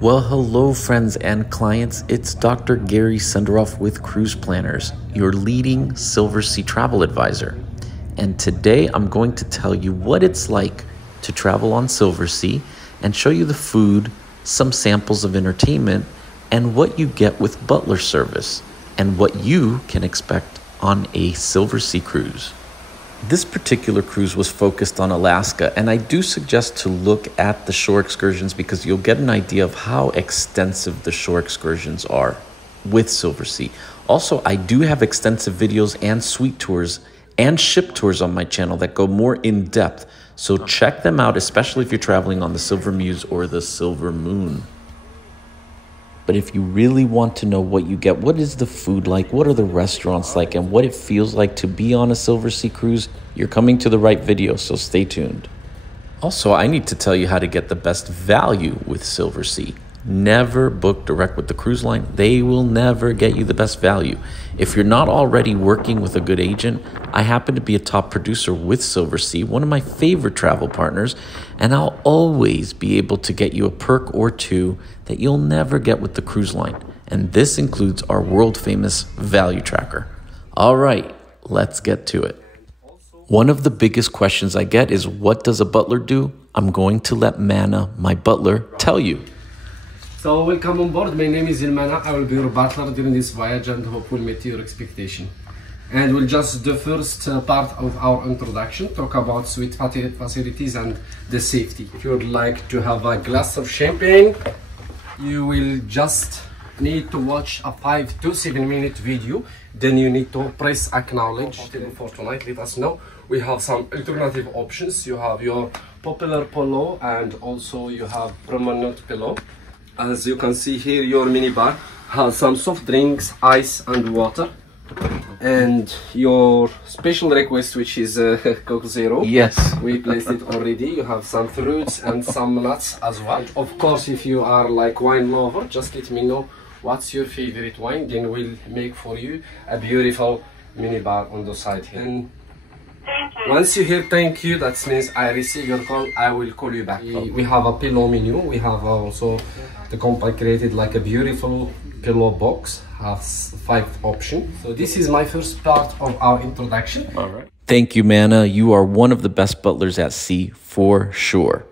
Well, hello, friends and clients. It's Dr. Gary Senderoff with Cruise Planners, your leading Silversea travel advisor. And today I'm going to tell you what it's like to travel on Silversea and show you the food, some samples of entertainment, and what you get with butler service, and what you can expect on a Silversea cruise. This particular cruise was focused on Alaska, and I do suggest to look at the shore excursions because you'll get an idea of how extensive the shore excursions are with Silversea. Also, I do have extensive videos and suite tours and ship tours on my channel that go more in depth, so check them out, especially if you're traveling on the Silver Muse or the Silver Moon. But if you really want to know what you get, what is the food like, what are the restaurants like, and what it feels like to be on a Silversea cruise, you're coming to the right video, so stay tuned. Also, I need to tell you how to get the best value with Silversea. Never book direct with the cruise line. They will never get you the best value. If you're not already working with a good agent, I happen to be a top producer with Silversea, one of my favorite travel partners, and I'll always be able to get you a perk or two that you'll never get with the cruise line. And this includes our world famous value tracker. All right, let's get to it. One of the biggest questions I get is, what does a butler do? I'm going to let Mana, my butler, tell you. So welcome on board. My name is Ilmana. I will be your butler during this voyage and hope we'll meet your expectation. And we'll just the first part of our introduction, talk about suite facilities and the safety. If you would like to have a glass of champagne, you will just need to watch a 5 to 7 minute video. Then you need to press acknowledge. For tonight, let us know. We have some alternative options. You have your popular pillow and also you have permanent pillow. As you can see here, your minibar has some soft drinks, ice and water. And your special request, which is Coke Zero. Yes. We placed it already. You have some fruits and some nuts as well. Of course, if you are like wine lover, just let me know what's your favorite wine. Then we'll make for you a beautiful minibar on the side here. And once you hear thank you, that means I receive your call, I will call you back. We have a pillow menu. We have also the company created like a beautiful pillow box, has 5 options. So this is my first part of our introduction. All right. Thank you, Mana. You are one of the best butlers at sea for sure.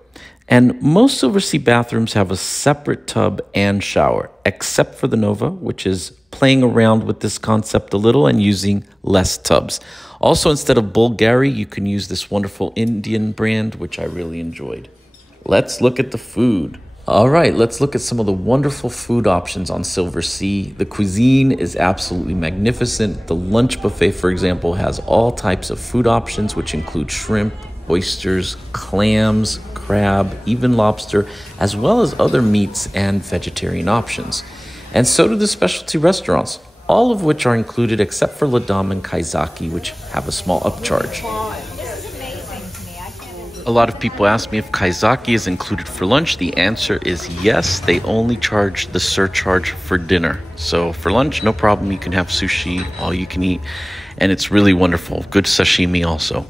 And most Silversea bathrooms have a separate tub and shower, except for the Nova, which is playing around with this concept a little and using less tubs. Also, instead of Bulgari, you can use this wonderful Indian brand, which I really enjoyed. Let's look at the food. All right, let's look at some of the wonderful food options on Silversea. The cuisine is absolutely magnificent. The lunch buffet, for example, has all types of food options, which include shrimp, oysters, clams, crab, even lobster, as well as other meats and vegetarian options. And so do the specialty restaurants, all of which are included except for La Dame and Kaizaki, which have a small upcharge. A lot of people ask me if Kaizaki is included for lunch. The answer is yes. They only charge the surcharge for dinner. So for lunch, no problem. You can have sushi, all you can eat. And it's really wonderful. Good sashimi also.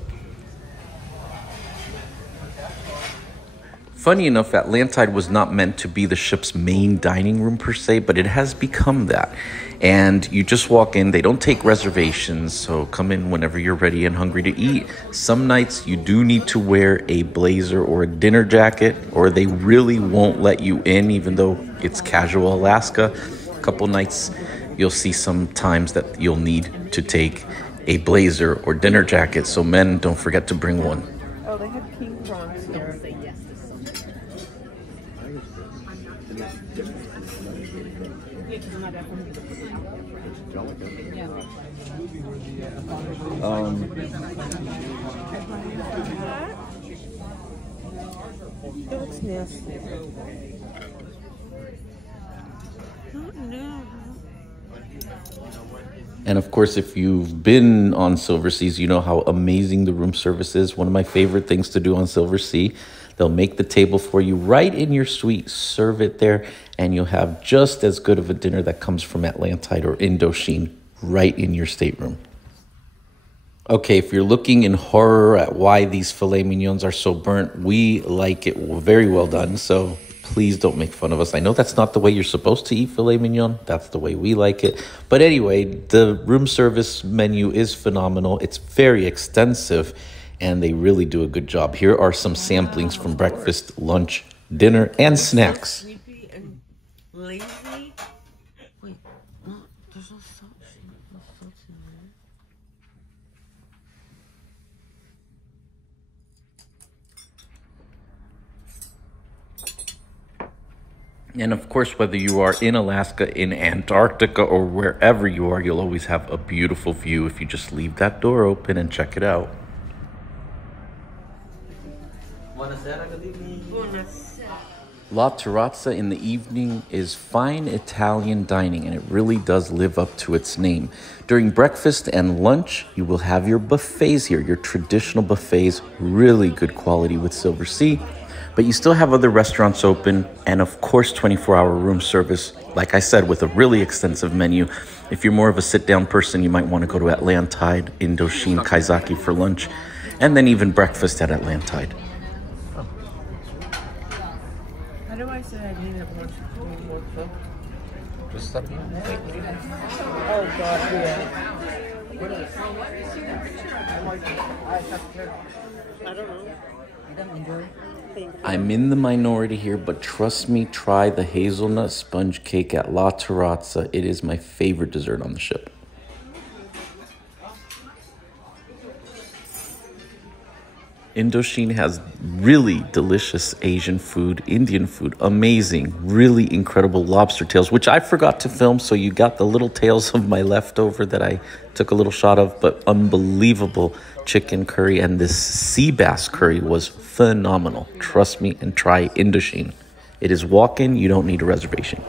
Funny enough, Atlantide was not meant to be the ship's main dining room per se, but it has become that. And you just walk in, they don't take reservations, so come in whenever you're ready and hungry to eat. Some nights you do need to wear a blazer or a dinner jacket, or they really won't let you in, even though it's casual Alaska. A couple nights you'll see some times that you'll need to take a blazer or dinner jacket, so men, don't forget to bring one. Oh, they have king prawns here. That's nasty. Oh, no. And of course, if you've been on Silverseas, you know how amazing the room service is. One of my favorite things to do on Silversea. They'll make the table for you right in your suite, serve it there, and you'll have just as good of a dinner that comes from Atlantide or Indochine right in your stateroom. Okay, if you're looking in horror at why these filet mignons are so burnt, we like it very well done. So please don't make fun of us. I know that's not the way you're supposed to eat filet mignon. That's the way we like it. But anyway, the room service menu is phenomenal. It's very extensive, and they really do a good job. Here are some samplings from breakfast, lunch, dinner, and snacks. Sleepy and lazy. Wait, no, there's no salt. No salt in there. And of course, whether you are in Alaska, in Antarctica, or wherever you are, you'll always have a beautiful view if you just leave that door open and check it out. La Terrazza in the evening is fine Italian dining, and it really does live up to its name. During breakfast and lunch, you will have your buffets here, your traditional buffets, really good quality with Silversea. But you still have other restaurants open, and of course 24-hour room service, like I said, with a really extensive menu. If you're more of a sit-down person, you might want to go to Atlantide, Indochine, Kaisaki for lunch, and then even breakfast at Atlantide. How do I say I need it more cooked? Just let me know. Thank you. Oh God, yeah. I don't know. I don't enjoy. I'm in the minority here, but trust me, try the hazelnut sponge cake at La Terrazza. It is my favorite dessert on the ship. Indochine has really delicious Asian food, Indian food, amazing, really incredible lobster tails, which I forgot to film, so you got the little tails of my leftover that I took a little shot of, but unbelievable chicken curry, and this sea bass curry was phenomenal. Trust me and try Indochine. It is walk-in, you don't need a reservation.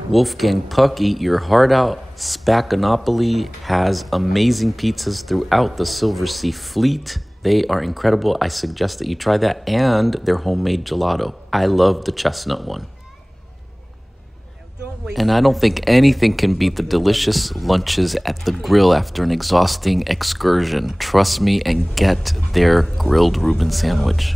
Wolfgang Puck, eat your heart out. Spaganopoly has amazing pizzas throughout the Silversea fleet. They are incredible. I suggest that you try that, and their homemade gelato. I love the chestnut one. And I don't think anything can beat the delicious lunches at the grill after an exhausting excursion. Trust me and get their grilled Reuben sandwich.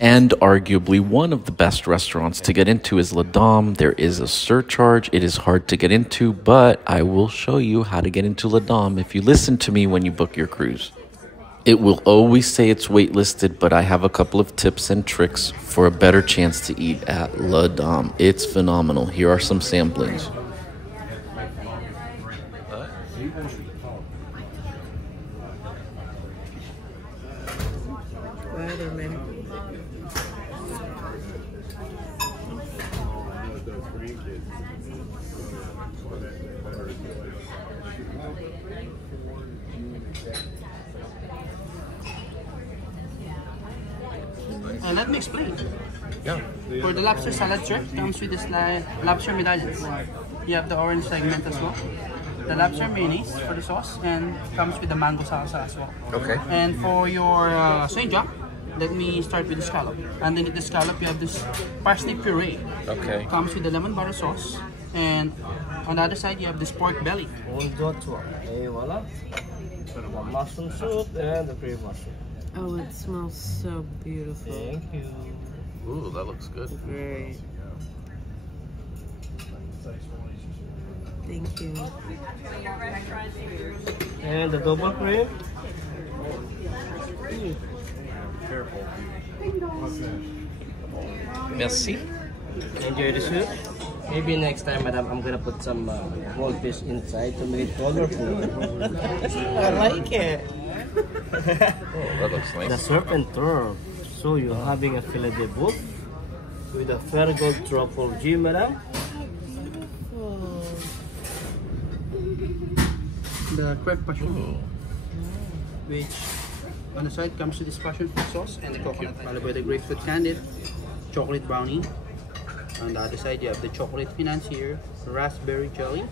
And arguably one of the best restaurants to get into is La Dame. There is a surcharge. It is hard to get into, but I will show you how to get into La Dame if you listen to me when you book your cruise. It will always say it's waitlisted, but I have a couple of tips and tricks for a better chance to eat at La Dame. It's phenomenal. Here are some samplings. Let me explain. Yeah. For the lobster salad, sir, comes with this lobster medallions. You have the orange segment as well. The lobster mayonnaise for the sauce, and comes with the mango salsa as well. Okay. And for your Saint John, let me start with the scallop. Underneath the scallop, you have this parsnip puree. Okay. Comes with the lemon butter sauce, and on the other side, you have this pork belly. Voila. The mushroom soup and the cream mushroom. Oh, it smells so beautiful. Thank you. Ooh, that looks good. Great. Thank you. And the double cream. Careful. Merci. Enjoy the soup. Maybe next time, madam, I'm gonna put some goldfish inside to make it colorful. I like it. Oh, that looks nice. The serpent turf. So you're having a filet de boeuf with a Fergold truffle G, madam. the crepe passion, which on the side comes with this passion fruit sauce and the coconut, followed by the grapefruit candy, chocolate brownie. On the other side, you have the chocolate financier, raspberry jelly,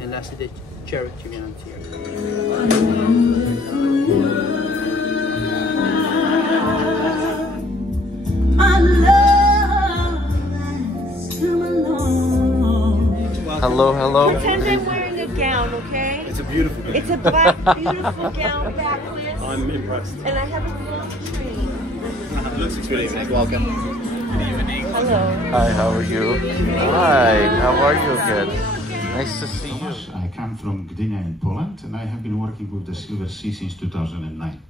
and lastly the cherry financier. Hello, hello. Pretend I'm wearing a gown, okay? It's a beautiful gown. It's a black, beautiful gown backless. I'm impressed. And I have a little tree. Looks expensive. Welcome. Hello. Hi, how are you? Hi, how are you again? Nice to see you. I come from Gdynia in Poland, and I have been working with the Silversea since 2009.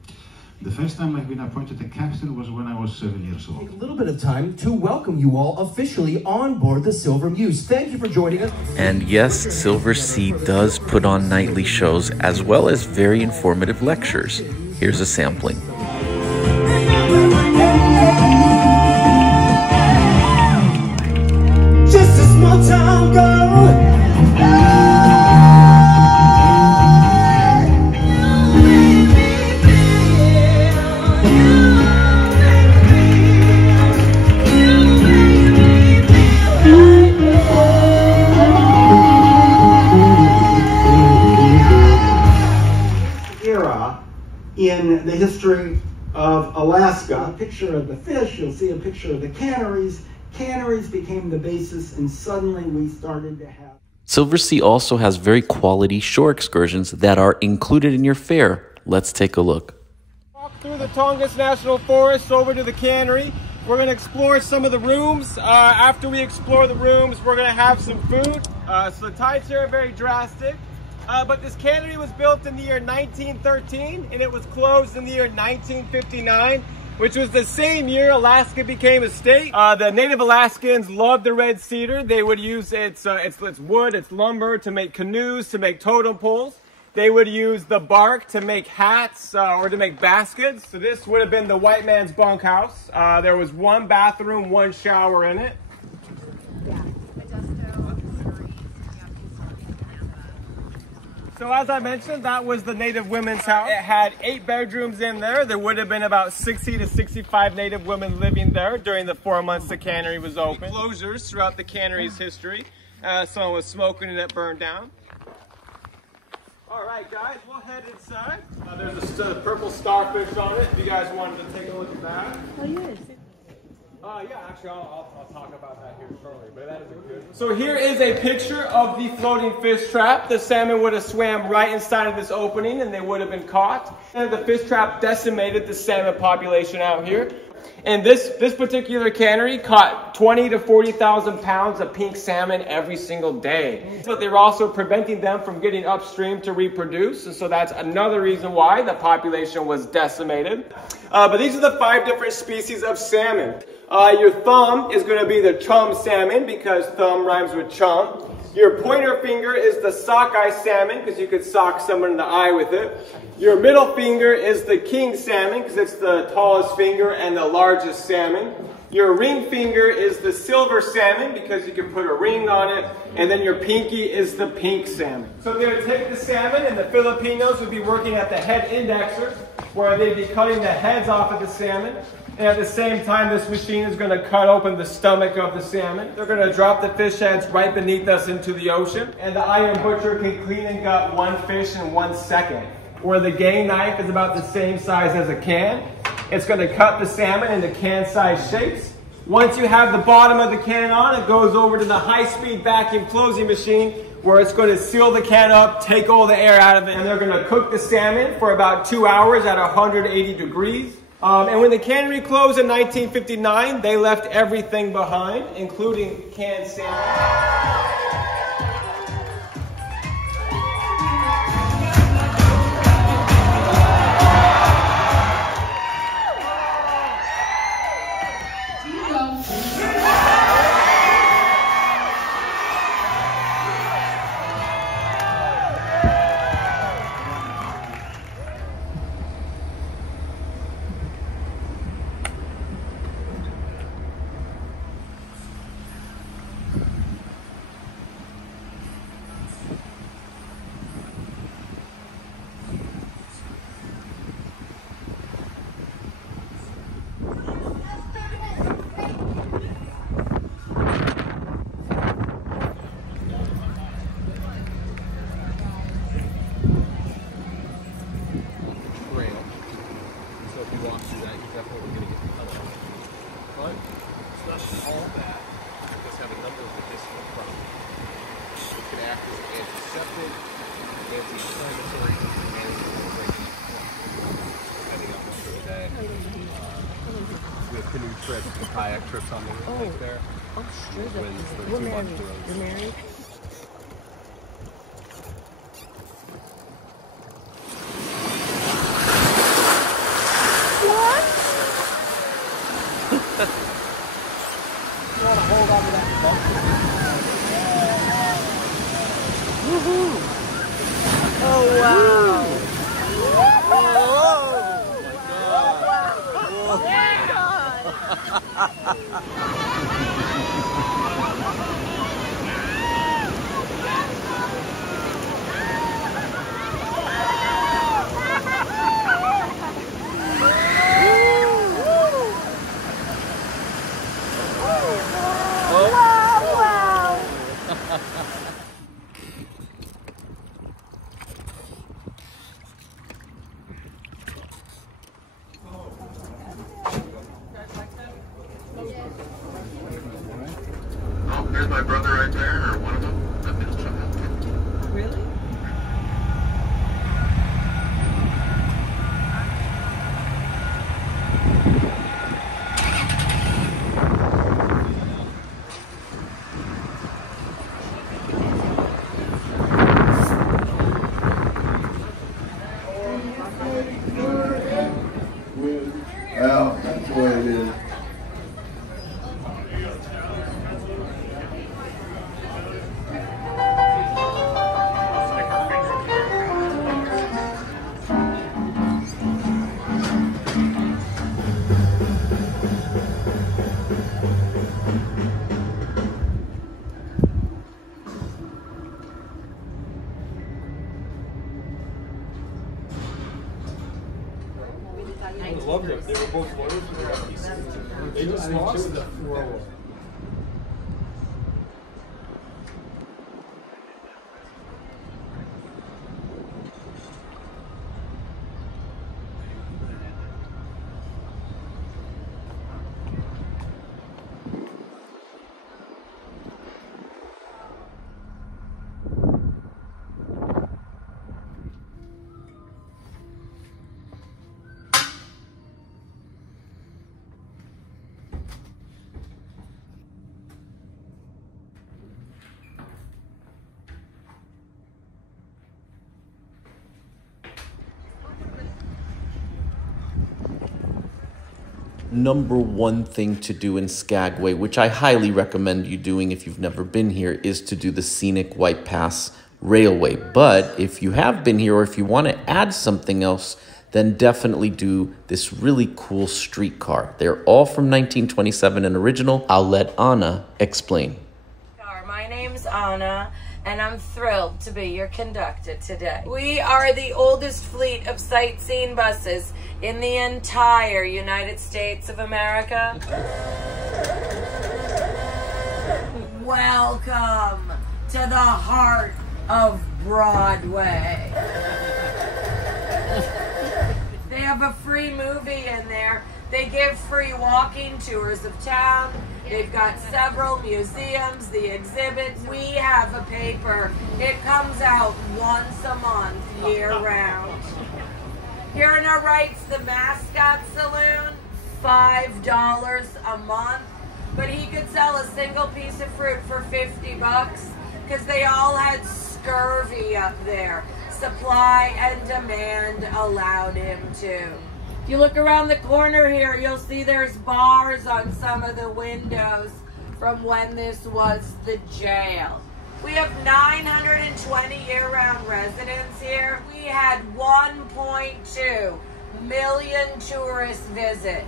The first time I've been appointed a captain was when I was 7 years old. Take a little bit of time to welcome you all officially on board the Silver Muse. Thank you for joining us. And yes, Silversea does put on nightly shows as well as very informative lectures. Here's a sampling. Just a small town girl. In the history of Alaska. A picture of the fish, you'll see a picture of the canneries. Canneries became the basis, and suddenly we started to have... Silversea also has very quality shore excursions that are included in your fare. Let's take a look. Walk through the Tongass National Forest over to the cannery. We're going to explore some of the rooms. After we explore the rooms, we're going to have some food. So the tides here are very drastic. But this cannery was built in the year 1913 and it was closed in the year 1959, which was the same year Alaska became a state. The native Alaskans loved the red cedar. They would use its wood, its lumber to make canoes, to make totem poles. They would use the bark to make hats or to make baskets. So this would have been the white man's bunkhouse. There was one bathroom, one shower in it. So as I mentioned, that was the native women's house. It had 8 bedrooms in there. There would have been about 60 to 65 native women living there during the 4 months the cannery was open. Closures throughout the cannery's history. Someone was smoking and it burned down. All right, guys, we'll head inside. There's a purple starfish on it if you guys wanted to take a look at that. Oh, yes. Yeah, actually, I'll talk about that here shortly, but that is a good. So here is a picture of the floating fish trap. The salmon would have swam right inside of this opening and they would have been caught. And the fish trap decimated the salmon population out here. And this particular cannery caught 20 to 40,000 pounds of pink salmon every single day. But they were also preventing them from getting upstream to reproduce. And so that's another reason why the population was decimated. But these are the 5 different species of salmon. Your thumb is going to be the chum salmon because thumb rhymes with chum. Your pointer finger is the sockeye salmon because you could sock someone in the eye with it. Your middle finger is the king salmon because it's the tallest finger and the largest salmon. Your ring finger is the silver salmon because you can put a ring on it. And then your pinky is the pink salmon. So they would take the salmon and the Filipinos would be working at the head indexers where they'd be cutting the heads off of the salmon. And at the same time, this machine is going to cut open the stomach of the salmon. They're going to drop the fish heads right beneath us into the ocean. And the iron butcher can clean and gut 1 fish in 1 second. Where the game knife is about the same size as a can. It's going to cut the salmon into can-sized shapes. Once you have the bottom of the can on, it goes over to the high-speed vacuum closing machine where it's going to seal the can up, take all the air out of it, and they're going to cook the salmon for about 2 hours at 180 degrees. And when the cannery closed in 1959, they left everything behind, including canned salmon. fancy furniture depending on what the day. We have canoe trips and kayak trips on the lake there. Oh, sure. We're married. You're married? What? You want to hold on to that bumper? Woohoo! Oh, wow. There's my brother right there, or one of them. That means something. Really? Well, that's the way it is. I love them. They were both lawyers. They just lost the throw. Number one thing to do in Skagway, which I highly recommend you doing if you've never been here, is to do the scenic White Pass Railway. But if you have been here, or if you want to add something else, then definitely do this really cool streetcar. They're all from 1927 and original. I'll let Anna explain. My name's Anna, and I'm thrilled to be your conductor today. We are the oldest fleet of sightseeing buses in the entire United States of America. Welcome to the heart of Broadway. They have a free movie in there. They give free walking tours of town. They've got several museums, the exhibits. We have a paper. It comes out once a month, year-round. Here on our right's the Mascot Saloon, $5 a month. But he could sell a single piece of fruit for 50 bucks because they all had scurvy up there. Supply and demand allowed him to. If you look around the corner here, you'll see there's bars on some of the windows from when this was the jail. We have 920 year-round residents here. We had 1.2 million tourists visit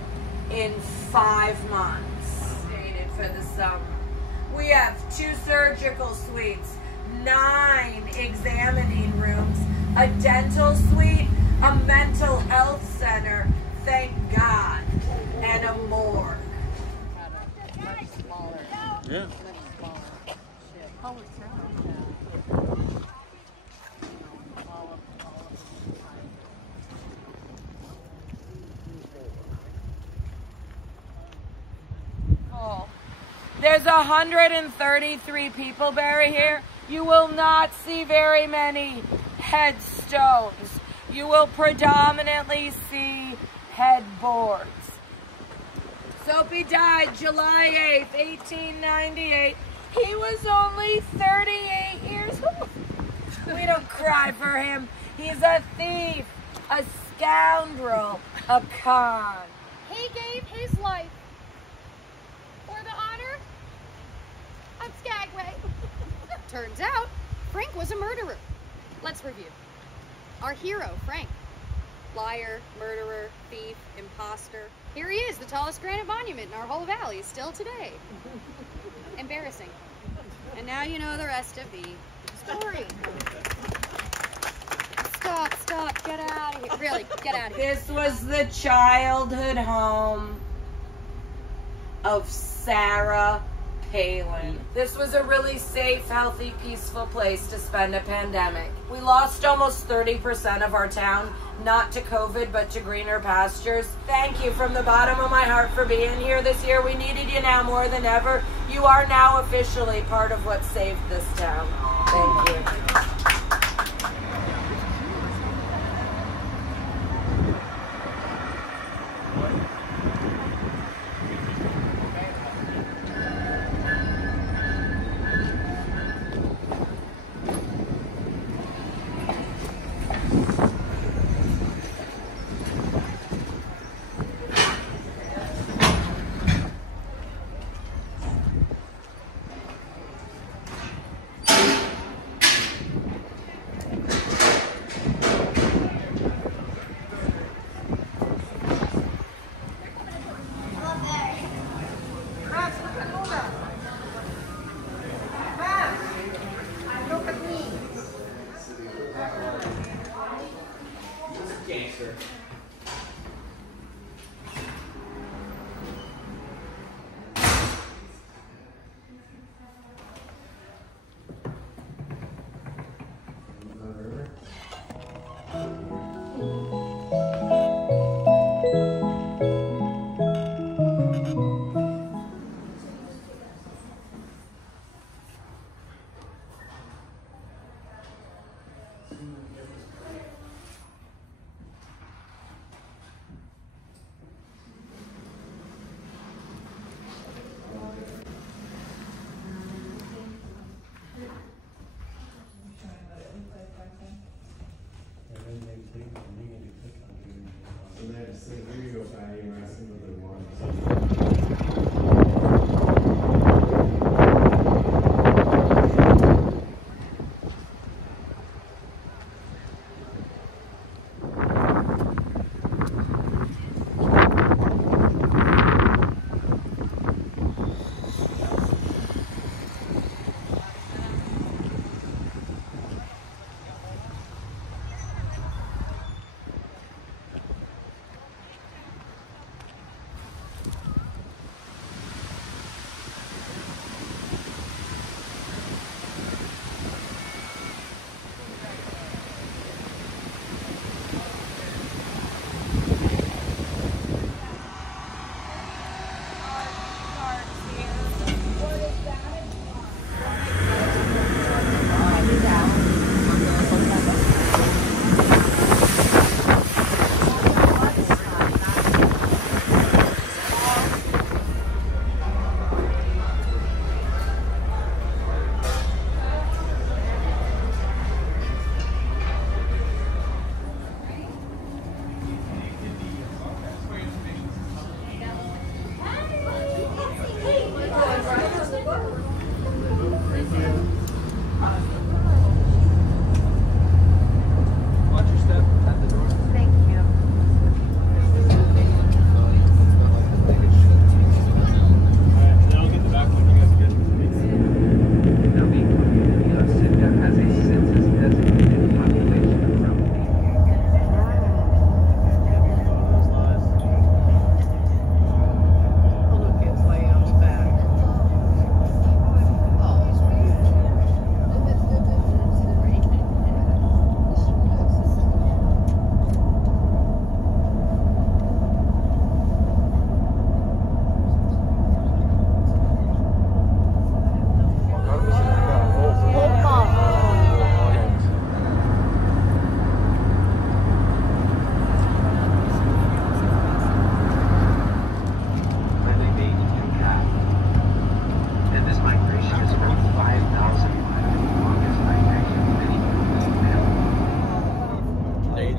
in 5 months. Dated for the summer. We have 2 surgical suites, 9 examining rooms, a dental suite, a mental health center, thank God, and a morgue. Yeah. There's 133 people buried here. You will not see very many headstones. You will predominantly see headboards. Soapy died July 8th, 1898. He was only 38 years old. We don't cry for him. He's a thief, a scoundrel, a con. He gave his life for the honor of Skagway. Turns out, Frank was a murderer. Let's review. Our hero, Frank. Liar, murderer, thief, imposter. Here he is, the tallest granite monument in our whole valley, still today. Embarrassing. And now you know the rest of the story. Stop, get out of here. Really, get out of here. This was the childhood home of Sarah Palin. This was a really safe, healthy, peaceful place to spend a pandemic. We lost almost 30% of our town, not to COVID, but to greener pastures. Thank you from the bottom of my heart for being here this year. We needed you now more than ever. You are now officially part of what saved this town. Thank you.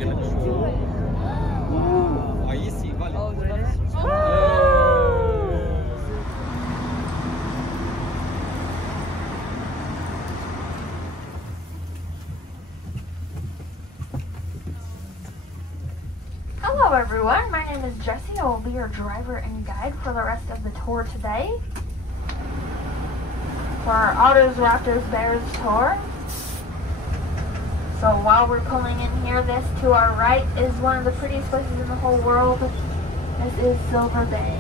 Hello everyone, my name is Jessie. I will be your driver and guide for the rest of the tour today. For our Otters, Raptors, Bears tour. So while we're pulling in here, this to our right is one of the prettiest places in the whole world. This is Silver Bay.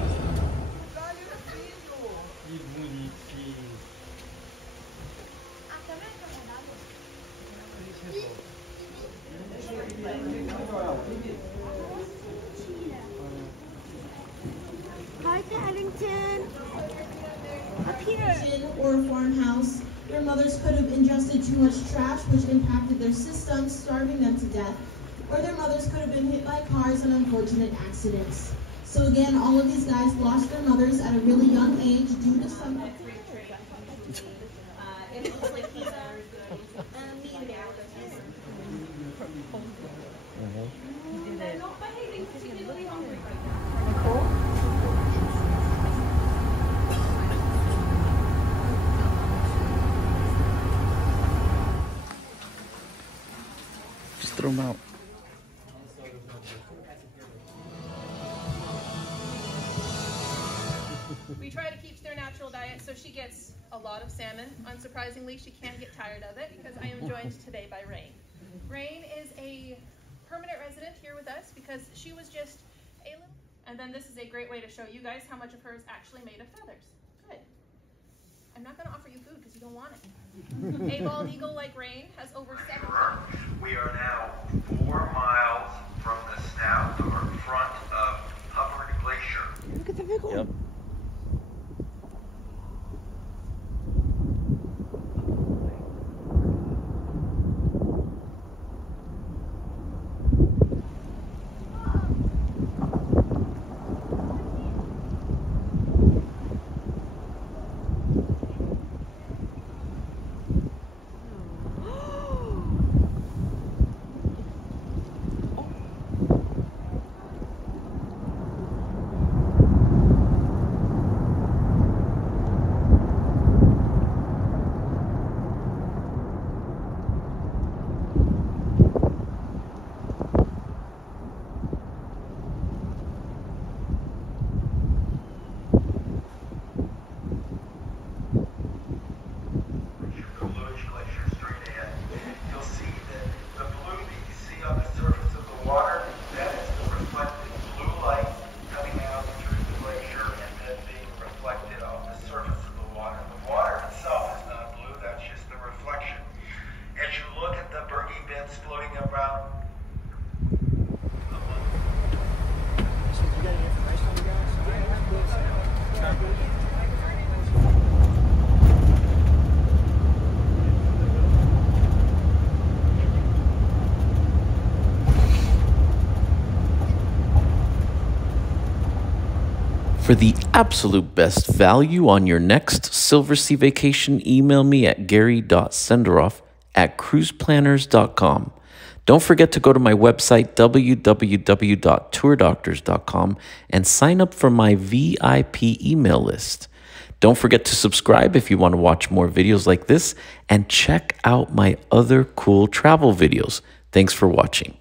Hi, Paddington. Up here. Or a farmhouse. Their mothers could have ingested too much trash, which impacted their systems, starving them to death. Or their mothers could have been hit by cars in unfortunate accidents. So again, all of these guys lost their mothers at a really young age due to some... Just throw them out. We try to keep to their natural diet, so she gets a lot of salmon. Unsurprisingly, she can't get tired of it because I am joined today by Rain. Rain is a permanent resident here with us because she was just a little... And then this is a great way to show you guys how much of her is actually made of feathers. Good. I'm not going to offer you food because you don't want it. A bald eagle like Rain has over 7... We are now 4 miles from the snout or front of Hubbard Glacier. Look at the big one. Yep. For the absolute best value on your next Silversea vacation, email me at gary.senderoff@cruiseplanners.com. Don't forget to go to my website, www.tourdoctors.com, and sign up for my VIP email list. Don't forget to subscribe if you want to watch more videos like this, and check out my other cool travel videos. Thanks for watching.